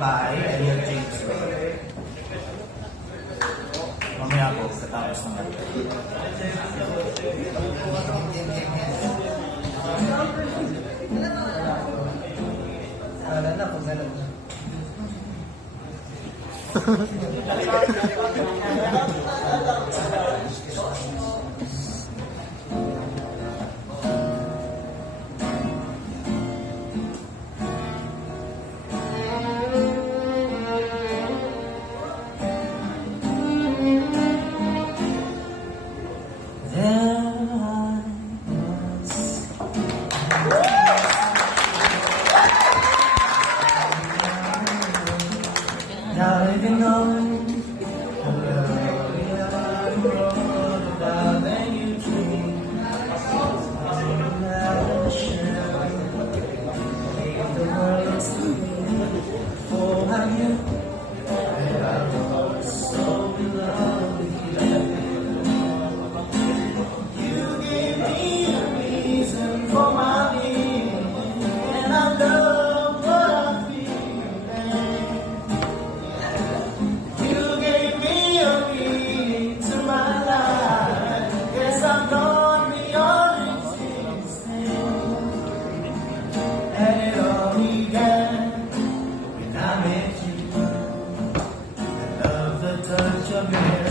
Bye. And your things. Mamaya po, katapos naman. Wala na po, ganun. Now you know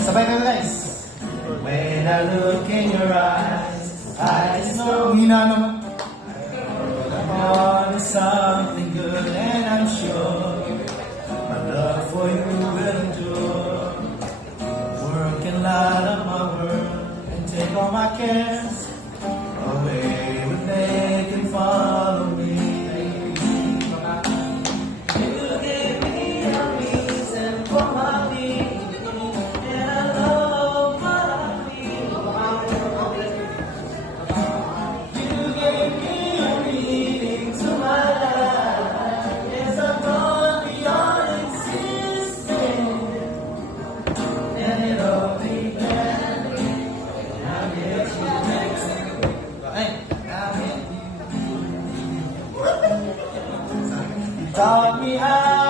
sabay kayo guys. When I look in your eyes, I just know hina naman. I'm on to something good, and I'm sure my love for you will endure. Work can light up my world and take all my cares away, but they can follow me. Taught me how